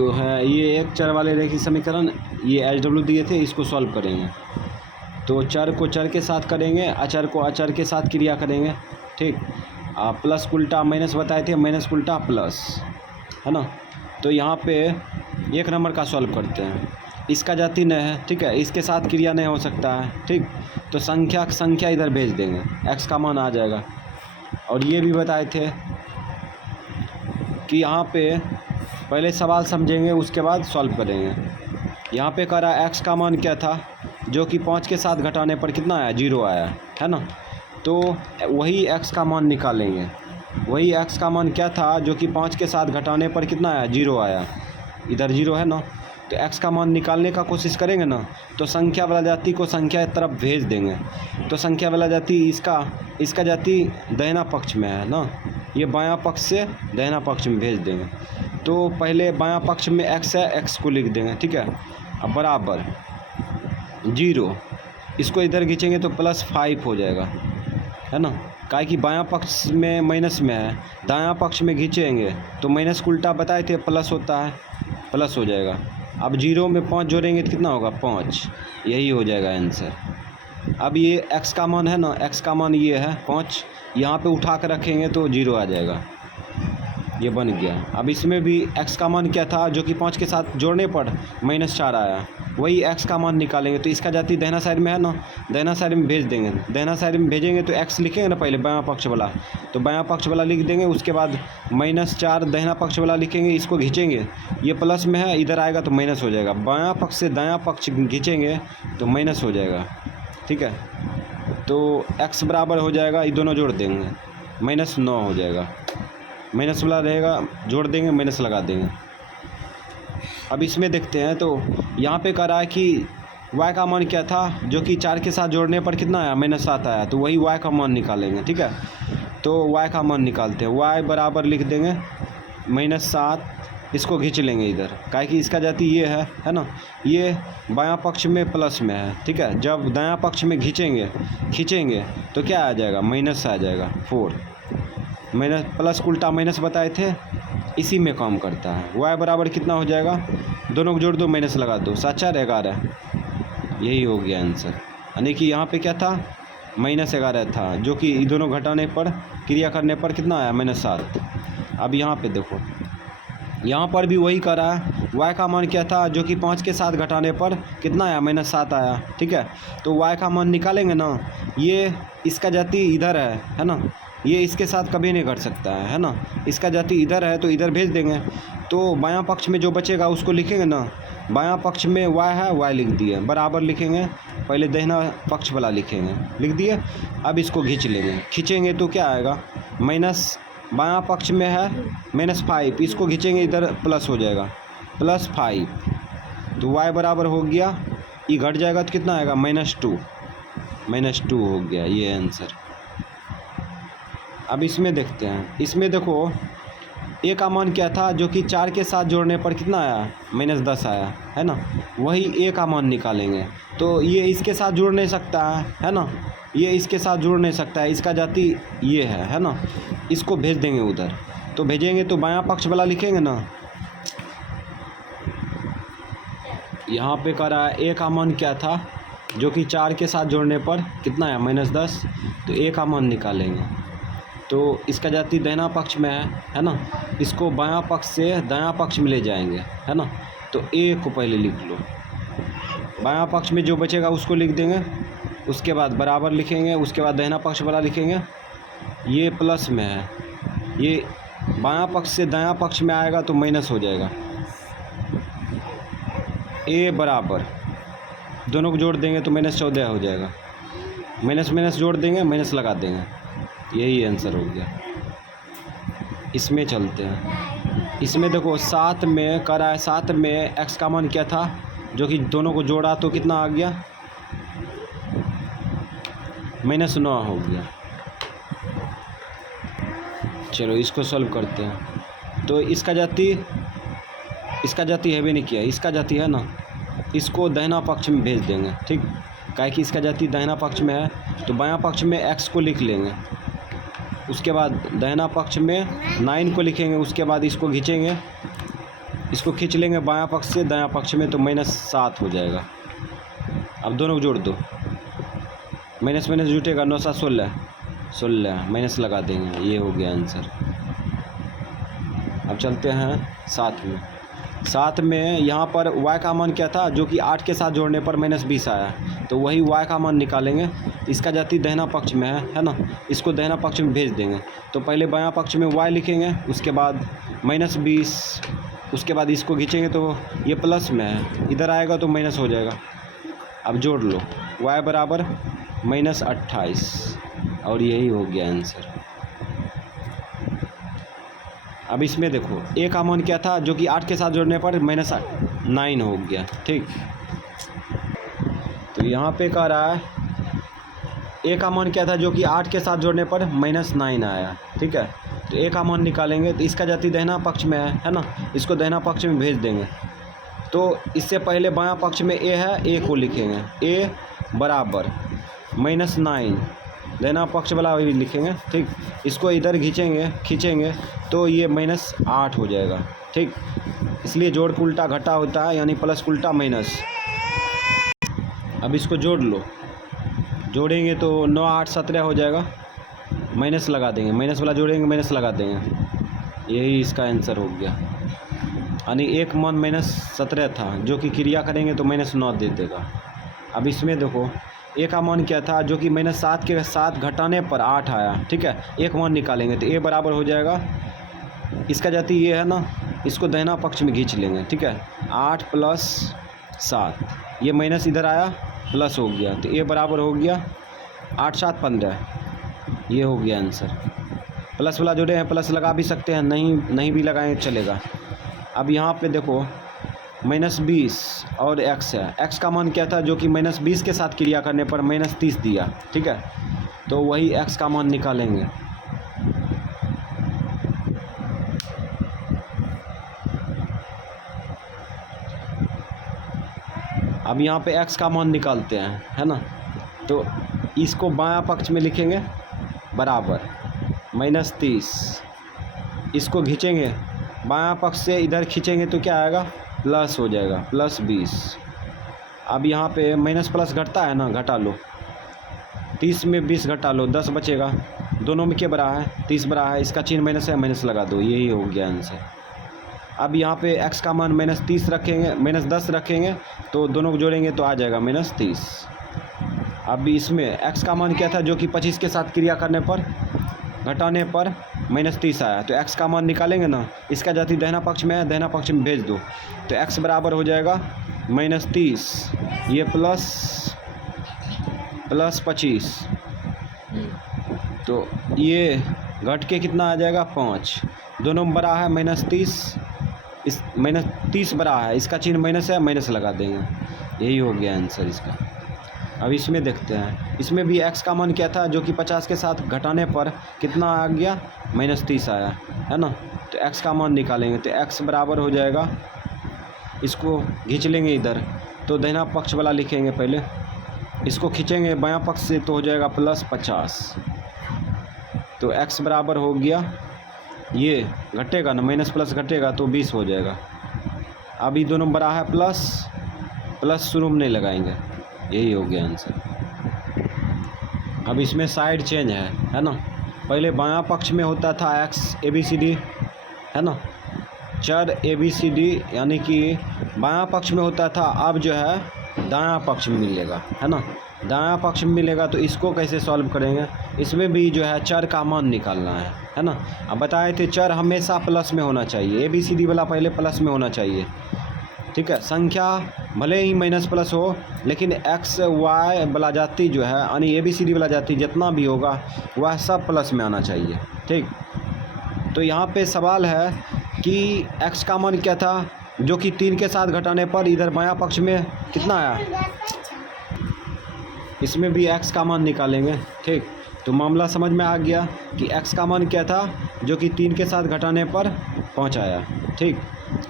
तो है ये एक चर वाले रैखिक समीकरण, ये HW दिए थे, इसको सॉल्व करेंगे। तो चर को चर के साथ करेंगे, अचर को अचर के साथ क्रिया करेंगे, ठीक। प्लस उल्टा माइनस बताए थे, माइनस उल्टा प्लस, है ना। तो यहाँ पे 1 नंबर का सॉल्व करते हैं। इसका जाति न है, ठीक है, इसके साथ क्रिया नहीं हो सकता है, ठीक। तो संख्या इधर भेज देंगे, x का मान आ जाएगा। और ये भी बताए थे कि यहाँ पे पहले सवाल समझेंगे, उसके बाद सॉल्व करेंगे। यहाँ पे कह रहा है x का मान क्या था, जो कि 5 के साथ घटाने पर कितना आया, 0 आया, है ना। तो वही x का मान निकालेंगे। वही x का मान क्या था, जो कि 5 के साथ घटाने पर कितना आया, 0 आया। इधर 0 है ना, तो x का मान निकालने का कोशिश करेंगे ना, तो संख्या वाला जाति को संख्या की तरफ भेज देंगे। तो संख्या वाला जाति इसका जाति दाहिना पक्ष में है ना, ये बायां पक्ष से दाहिना पक्ष में भेज देंगे। तो पहले बायां पक्ष में x है, x को लिख देंगे, ठीक है। अब बराबर 0, इसको इधर खींचेंगे तो +5 हो जाएगा, है ना। काहे कि बायां पक्ष में माइनस में है, दायां पक्ष में खींचेंगे तो माइनस को उल्टा बताए थे प्लस होता है, प्लस हो जाएगा। अब 0 में 5 जोड़ेंगे तो कितना होगा, 5, यही हो जाएगा आंसर। अब ये x का मान है ना, x का मान ये है 5, यहाँ पे उठा कर रखेंगे तो 0 आ जाएगा, ये बन गया। अब इसमें भी x का मान क्या था, जो कि 5 के साथ जोड़ने पर -4 आया, वही x का मान निकालेंगे। तो इसका जाति दाहिना साइड में है ना, दाहिना साइड में भेज देंगे। दाहिना साइड में भेजेंगे तो x लिखेंगे ना पहले, बायां पक्ष वाला, तो बायां पक्ष वाला लिख देंगे। उसके बाद -4 दाहिना पक्ष वाला लिखेंगे, इसको खींचेंगे, ये प्लस में है, इधर आएगा तो माइनस हो जाएगा। बायां पक्ष से दायां पक्ष खींचेंगे तो माइनस हो जाएगा, ठीक है। तो x बराबर हो जाएगा, ये दोनों जोड़ देंगे, -9 हो जाएगा। माइनस वाला रहेगा, जोड़ देंगे, माइनस लगा देंगे। अब इसमें देखते हैं, तो यहाँ पे कह रहा है कि y का मान क्या था, जो कि 4 के साथ जोड़ने पर कितना आया, -7 आया। तो वही y का मान निकालेंगे, ठीक है। तो y का मान निकालते हैं, y बराबर लिख देंगे -7, इसको खींच लेंगे इधर, काहे कि इसका जाति ये है ना, ये बायां पक्ष में प्लस में है, ठीक है। जब दायां पक्ष में खींचेंगे तो क्या आ जाएगा, माइनस आ जाएगा 4। माइनस प्लस उल्टा माइनस बताए थे, इसी में काम करता है। y बराबर कितना हो जाएगा, दोनों को जोड़ दो, माइनस लगा दो, 7 4 11, यही हो गया आंसर। यानी कि यहाँ पे क्या था, -11 था, जो कि दोनों घटाने पर, क्रिया करने पर कितना आया, -7। अब यहाँ पे देखो, यहाँ पर भी वही कर रहा है। y का मान क्या था, जो कि 5 के साथ घटाने पर कितना आया, -7 आया, ठीक है। तो y का मान निकालेंगे ना, ये इसका जाति इधर है ना, ये इसके साथ कभी नहीं घट सकता है ना। इसका जाति इधर है तो इधर भेज देंगे। तो बायां पक्ष में जो बचेगा उसको लिखेंगे ना, बायां पक्ष में y है, y लिख दिए, बराबर लिखेंगे, पहले दाहिना पक्ष वाला लिखेंगे, लिख दिए। अब इसको खींच लेंगे, खींचेंगे तो क्या आएगा, माइनस, बायां पक्ष में है -5, इसको खींचेंगे इधर प्लस हो जाएगा, +5। तो y बराबर हो गया, ये घट जाएगा तो कितना आएगा, -2 हो गया, ये आंसर। अब इसमें देखते हैं, इसमें देखो a का मान क्या था, जो कि 4 के साथ जोड़ने पर कितना आया, -10 आया, है ना। वही a का मान निकालेंगे। तो ये इसके साथ जुड़ नहीं सकता है ना, ये इसके साथ जुड़ नहीं सकता है, इसका जाति ये है ना। इसको भेज देंगे उधर, तो भेजेंगे तो बायां पक्ष वाला लिखेंगे ना। यहाँ पे कह रहा है a का मान क्या था, जो कि 4 के साथ जोड़ने पर कितना आया, -10। तो a का मान निकालेंगे। तो इसका जाति दाहिना पक्ष में है ना, इसको बायां पक्ष से दायां पक्ष में ले जाएंगे, है ना। तो a को पहले लिख लो, बायां पक्ष में जो बचेगा उसको लिख देंगे, उसके बाद बराबर लिखेंगे, उसके बाद दाहिना पक्ष वाला लिखेंगे। ये प्लस में है, ये बायां पक्ष से दायां पक्ष में आएगा तो माइनस हो जाएगा। a बराबर, दोनों को जोड़ देंगे तो -14 हो जाएगा, माइनस जोड़ देंगे, माइनस लगा देंगे, यही आंसर हो गया। इसमें चलते हैं, इसमें देखो 7 में कर रहा है, 7 में x का मान क्या था, जो कि दोनों को जोड़ा तो कितना आ गया, -9 हो गया। चलो इसको सॉल्व करते हैं। तो इसका जाति है भी नहीं किया, इसका जाति है ना, इसको दाहिना पक्ष में भेज देंगे, ठीक। काहे कि इसका जाति दाहिना पक्ष में है, तो बायां पक्ष में x को लिख लेंगे, उसके बाद दाहिना पक्ष में 9 को लिखेंगे, उसके बाद इसको खींचेंगे, इसको खींच लेंगे बायां पक्ष से दायां पक्ष में, तो -7 हो जाएगा। अब दोनों को जोड़ दो, माइनस माइनस जुटेगा, 9 7 16, 16 माइनस लगा देंगे, ये हो गया आंसर। अब चलते हैं 7 में। 7 में यहाँ पर y का मान क्या था, जो कि 8 के साथ जोड़ने पर -20 आया, तो वही y का मान निकालेंगे। इसका जाति दाहिना पक्ष में है ना, इसको दाहिना पक्ष में भेज देंगे। तो पहले बायां पक्ष में y लिखेंगे, उसके बाद -20, उसके बाद इसको खींचेंगे तो ये प्लस में है, इधर आएगा तो माइनस हो जाएगा। अब जोड़ लो, y बराबर -28, और यही हो गया आंसर। अब इसमें देखो a का मान क्या था, जो कि 8 के साथ जोड़ने पर -9 हो गया। ठीक, तो यहाँ पे कह रहा है a का मान क्या था, जो कि 8 के साथ जोड़ने पर -9 आया। ठीक है, तो a का मान निकालेंगे, तो इसका जाति दाहिना पक्ष में है ना, इसको दाहिना पक्ष में भेज देंगे। तो इससे पहले बायां पक्ष में a है, a को लिखेंगे, a बराबर -9, दाहिना पक्ष वाला वही लिखेंगे। ठीक, इसको इधर खींचेंगे तो ये -8 हो जाएगा। ठीक, इसलिए जोड़ को उल्टा घटा होता है, यानी प्लस को उल्टा माइनस। अब इसको जोड़ लो, जोड़ेंगे तो 9 8 17 हो जाएगा, माइनस लगा देंगे, माइनस वाला जोड़ेंगे माइनस लगा देंगे, यही इसका आंसर हो गया। यानी एक मान -17 था, जो कि क्रिया करेंगे तो -9 दे देगा। अब इसमें देखो a का मान क्या था, जो कि -7 के साथ घटाने पर 8 आया। ठीक है, एक मान निकालेंगे तो a बराबर हो जाएगा, इसका जाति ये है ना, इसको दाहिना पक्ष में खींच लेंगे। ठीक है, 8 + 7, ये माइनस इधर आया, प्लस हो गया, तो a बराबर हो गया 8 7 15, ये हो गया आंसर। प्लस वाला जोड़े हैं, प्लस लगा भी सकते हैं, नहीं भी लगाएं चलेगा। अब यहाँ पे देखो -20 और x है, x का मान क्या था, जो कि -20 के साथ क्रिया करने पर -30 दिया। ठीक है, तो वही x का मान निकालेंगे। अब यहाँ पे x का मान निकालते हैं, है ना, तो इसको बायां पक्ष में लिखेंगे बराबर -30, इसको खींचेंगे बायां पक्ष से, इधर खींचेंगे तो क्या आएगा, प्लस हो जाएगा, +20। अब यहाँ पे माइनस प्लस घटता है ना, घटा लो, 30 में 20 घटा लो, 10 बचेगा, दोनों में क्या बड़ा है, 30 बड़ा है, इसका चिन्ह माइनस है, माइनस लगा दो, यही हो गया आंसर। अब यहाँ पे x का मान -30 रखेंगे, -10 रखेंगे, तो दोनों को जोड़ेंगे तो आ जाएगा -30। अब इसमें x का मान क्या था, जो कि 25 के साथ क्रिया करने पर घटाने पर -30 आया, तो x का मान निकालेंगे ना, इसका जाति दाहिना पक्ष में है, दाहिना पक्ष में भेज दो, तो x बराबर हो जाएगा -30, ये प्लस 25, तो ये घट के कितना आ जाएगा 5, दोनों में बड़ा है -30, इस -30 बड़ा है, इसका चिन्ह माइनस है, माइनस लगा देंगे, यही हो गया आंसर इसका। अब इसमें देखते हैं, इसमें भी x का मान क्या था, जो कि 50 के साथ घटाने पर कितना आ गया, -30 आया, है ना, तो x का मान निकालेंगे, तो x बराबर हो जाएगा, इसको खींच लेंगे इधर, तो दाहिना पक्ष वाला लिखेंगे पहले, इसको खींचेंगे बायां पक्ष से तो हो जाएगा +50, तो x बराबर हो गया, ये घटेगा ना, माइनस प्लस घटेगा तो 20 हो जाएगा। अभी दोनों बड़ा है, प्लस शुरू में नहीं लगाएंगे, यही हो गया आंसर। अब इसमें साइड चेंज है ना, पहले बायां पक्ष में होता था x ABCD, है ना, चर ABCD, यानी कि बायां पक्ष में होता था, अब जो है दायां पक्ष में मिलेगा, है ना, दायां पक्ष में मिलेगा, तो इसको कैसे सॉल्व करेंगे, इसमें भी जो है चर का मान निकालना है ना। अब बताए थे चर हमेशा प्लस में होना चाहिए, ABCD वाला पहले प्लस में होना चाहिए। ठीक है, संख्या भले ही माइनस प्लस हो, लेकिन x y वाला जाति जो है, यानी ABCD वाला जाति जितना भी होगा वह सब प्लस में आना चाहिए। ठीक, तो यहाँ पे सवाल है कि x का मान क्या था, जो कि 3 के साथ घटाने पर इधर बायां पक्ष में कितना आया, इसमें भी x का मान निकालेंगे। ठीक, तो मामला समझ में आ गया कि x का मान क्या था, जो कि 3 के साथ घटाने पर पहुँचाया। ठीक,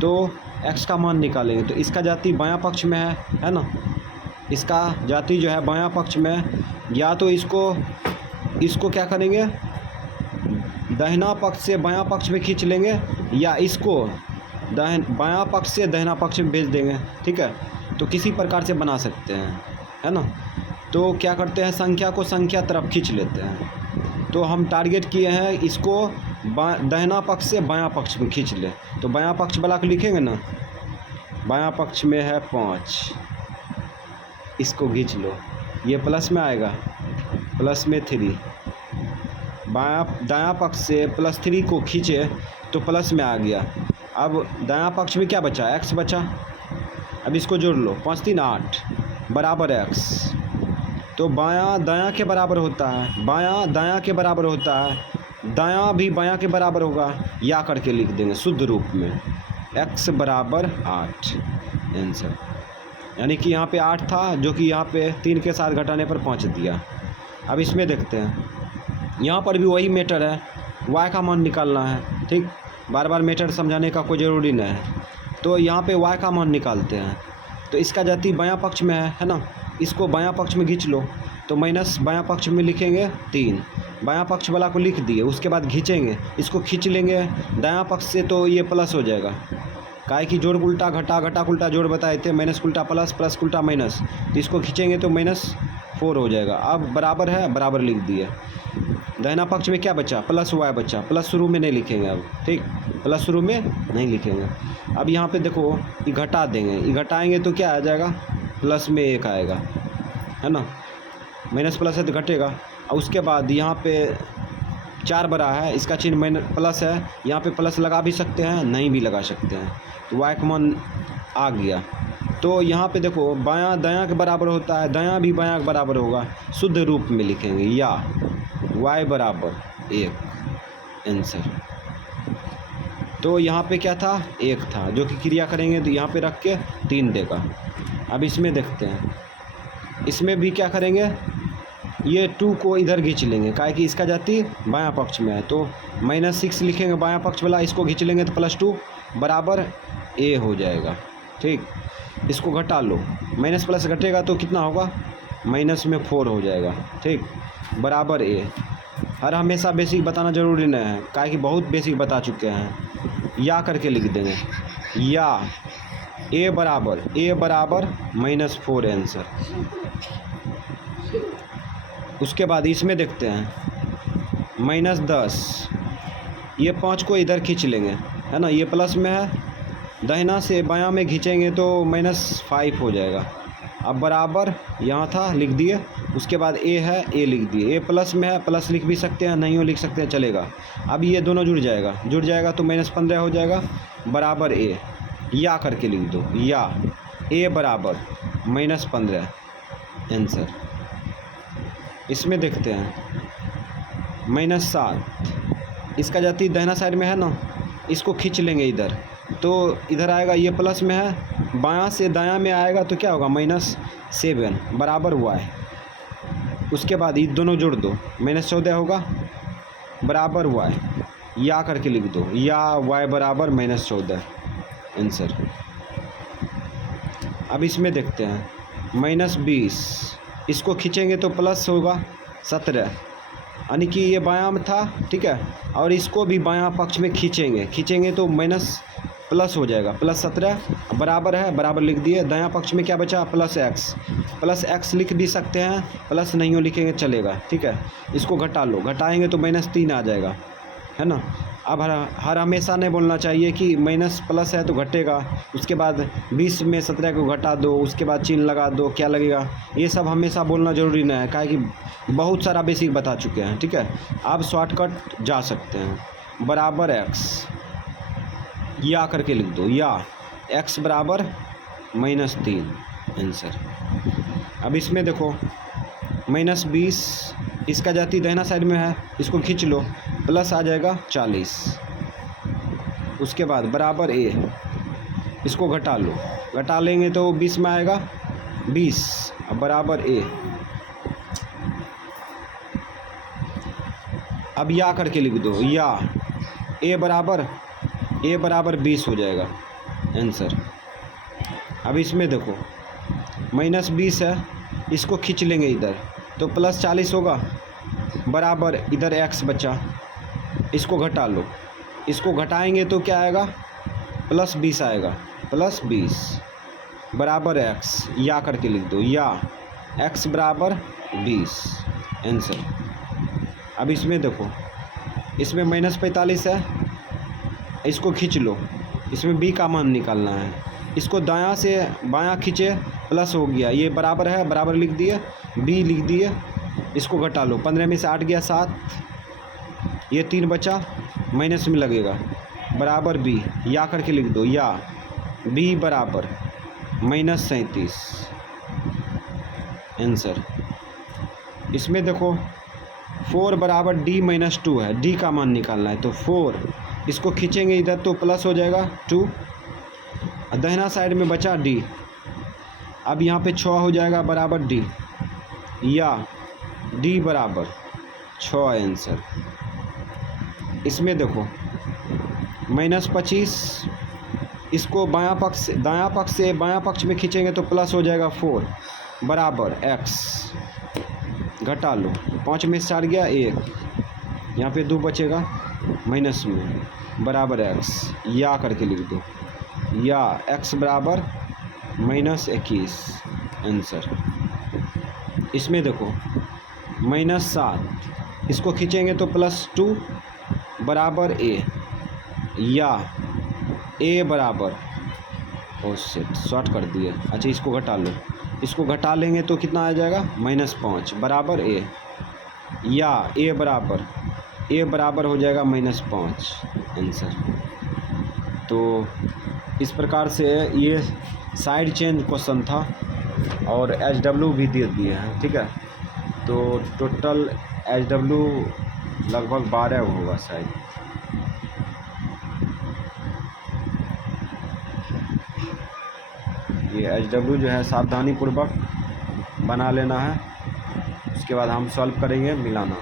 तो x का मान निकालेंगे, तो इसका जाति बायां पक्ष में है ना, इसका जाति जो है बायां पक्ष में, या तो इसको क्या करेंगे, दाहिना पक्ष से बायां पक्ष में खींच लेंगे, या इसको बायां पक्ष से दाहिना पक्ष में भेज देंगे, ठीक है। तो किसी प्रकार से बना सकते हैं, है ना। तो क्या करते हैं, संख्या को संख्या तरफ खींच लेते हैं। तो हम टारगेट किए हैं इसको दाहिना पक्ष से बायां पक्ष में खींच ले। तो बायां पक्ष वाला को लिखेंगे ना, बायां पक्ष में है 5, इसको खींच लो, ये प्लस में आएगा, प्लस में 3। दायां पक्ष से +3 को खींचे तो प्लस में आ गया। अब दायां पक्ष में क्या बचा, x बचा। अब इसको जोड़ लो, 5 3 8 बराबर x। तो बायां दायां के बराबर होता है, बायां दायां के बराबर होता है, दायां भी बायां के बराबर होगा, या करके लिख देंगे शुद्ध रूप में, x बराबर 8 आंसर। यानी कि यहाँ पे 8 था, जो कि यहाँ पे 3 के साथ घटाने पर 5 दिया। अब इसमें देखते हैं, यहाँ पर भी वही मैटर है, y का मान निकालना है, ठीक। बार बार मैटर समझाने का कोई ज़रूरी नहीं है। तो यहाँ पे y का मान निकालते हैं। तो इसका जाति बायां पक्ष में है ना, इसको बायां पक्ष में खींच लो। तो माइनस बायां पक्ष में लिखेंगे 3, बायां पक्ष वाला को लिख दिए। उसके बाद खींचेंगे, इसको खींच लेंगे दायां पक्ष से, तो ये प्लस हो जाएगा। काहे कि जोड़ उल्टा घटा, घटा उल्टा जोड़ बताए थे, माइनस उल्टा प्लस, प्लस उल्टा माइनस। तो इसको खींचेंगे तो -4 हो जाएगा। अब बराबर है, बराबर लिख दिए। दाहिना पक्ष में क्या बचा, +y बचा। प्लस शुरू में नहीं लिखेंगे अब, ठीक, प्लस शुरू में नहीं लिखेंगे। अब यहाँ पे देखो, ये घटा देंगे, ये घटाएंगे तो क्या आ जाएगा, प्लस में 1 आएगा, है ना। माइनस प्लस है तो घटेगा। और उसके बाद यहाँ पे 4 बड़ा है, इसका चिन्ह प्लस है, यहाँ पे प्लस लगा भी सकते हैं, नहीं भी लगा सकते हैं। तो y का मान आ गया। तो यहाँ पे देखो, बायां दायां के बराबर होता है, दायां भी बायां के बराबर होगा, शुद्ध रूप में लिखेंगे, या y बराबर 1 आंसर। तो यहाँ पे क्या था, 1 था, जो कि क्रिया करेंगे तो यहाँ पे रख के 3 देगा। अब इसमें देखते हैं, इसमें भी क्या करेंगे, ये 2 को इधर खींच लेंगे, काहे कि इसका जाति बायां पक्ष में है। तो -6 लिखेंगे बायां पक्ष वाला, इसको खींच लेंगे तो +2 बराबर a हो जाएगा, ठीक। इसको घटा लो, माइनस प्लस घटेगा तो कितना होगा, -4 हो जाएगा, ठीक, बराबर a। हर हमेशा बेसिक बताना ज़रूरी नहीं है, काहे कि बहुत बेसिक बता चुके हैं। या करके लिख देंगे, या a बराबर -4 आंसर। उसके बाद इसमें देखते हैं, -10, ये 5 को इधर खींच लेंगे, है ना, ये प्लस में है, दाहिना से बायां में खींचेंगे तो -5 हो जाएगा। अब बराबर यहाँ था, लिख दिए। उसके बाद a है, a लिख दिए। a प्लस में है, प्लस लिख भी सकते हैं, नहीं हो लिख सकते हैं, चलेगा। अब ये दोनों जुड़ जाएगा तो -15 हो जाएगा, बराबर a। या करके लिख दो, या a बराबर -15 आंसर। इसमें देखते हैं, -7, इसका जाति दाहिना साइड में है ना, इसको खींच लेंगे इधर, तो इधर आएगा, ये प्लस में है, बायां से दायां में आएगा तो क्या होगा, -7 बराबर y। उसके बाद ये दोनों जोड़ दो, -14 होगा, बराबर y। या करके लिख दो, या y बराबर -14 आंसर। अब इसमें देखते हैं, -20, इसको खींचेंगे तो प्लस होगा 17, यानी कि ये बायां में था, ठीक है। और इसको भी बायां पक्ष में खींचेंगे तो प्लस हो जाएगा, +17 बराबर है, बराबर लिख दिए। दायां पक्ष में क्या बचा, +x लिख भी सकते हैं, प्लस नहीं हो लिखेंगे चलेगा, ठीक है। इसको घटा लो, घटाएंगे तो -3 आ जाएगा, है ना। अब हर हमेशा नहीं बोलना चाहिए कि माइनस प्लस है तो घटेगा, उसके बाद 20 में 17 को घटा दो, उसके बाद चिन्ह लगा दो, क्या लगेगा, ये सब हमेशा बोलना ज़रूरी नहीं है, काहे कि बहुत सारा बेसिक बता चुके हैं, ठीक है। आप शॉर्टकट जा सकते हैं, बराबर x, या करके लिख दो, या x बराबर -3 आंसर। अब इसमें देखो, -20, इसका जाति दाहिना साइड में है, इसको खींच लो, प्लस आ जाएगा 40। उसके बाद बराबर a, इसको घटा लो, घटा लेंगे तो 20 में आएगा 20, अब बराबर a। अब या करके लिख दो, या a बराबर 20 हो जाएगा आंसर। अब इसमें देखो, -20 है, इसको खींच लेंगे इधर तो +40 होगा, बराबर इधर x बचा, इसको घटा लो, इसको घटाएंगे तो क्या आएगा, प्लस 20 आएगा, प्लस 20 बराबर x, या करके लिख दो, या x बराबर 20 आंसर। अब इसमें देखो, इसमें -45 है, इसको खींच लो, इसमें b का मान निकालना है, इसको दायां से बायां खींचे, प्लस हो गया, ये बराबर है, बराबर लिख दिए, b लिख दिए, इसको घटा लो, 15 में से 8 गया 7, ये 3 बचा, माइनस में लगेगा, बराबर b, या करके लिख दो, या b बराबर -37 आंसर। इसमें देखो 4 बराबर d - 2 है, d का मान निकालना है, तो 4 इसको खींचेंगे इधर तो प्लस हो जाएगा 2, दाहिना साइड में बचा d, अब यहाँ पे 6 हो जाएगा बराबर d, या d बराबर 6 आंसर। इसमें देखो -25, इसको दायां पक्ष से बायां पक्ष में खींचेंगे तो प्लस हो जाएगा 4 बराबर x, घटा लो, 5 में से 4 गया 1, यहाँ पे 2 बचेगा माइनस में, बराबर x, या करके लिख दो, या x बराबर -21 आंसर। इसमें देखो -7, इसको खींचेंगे तो +2 बराबर a, या a बराबर, ओ शिट शॉर्ट कर दिए, अच्छा इसको घटा लो, इसको घटा लेंगे तो कितना आ जाएगा -5 बराबर a, या a बराबर हो जाएगा -5 आंसर। तो इस प्रकार से ये साइड चेंज क्वेश्चन था और HW भी दे दिए हैं, ठीक है। तो टोटल HW लगभग 12 होगा शायद। ये HW जो है सावधानी पूर्वक बना लेना है, उसके बाद हम सॉल्व करेंगे मिलाना।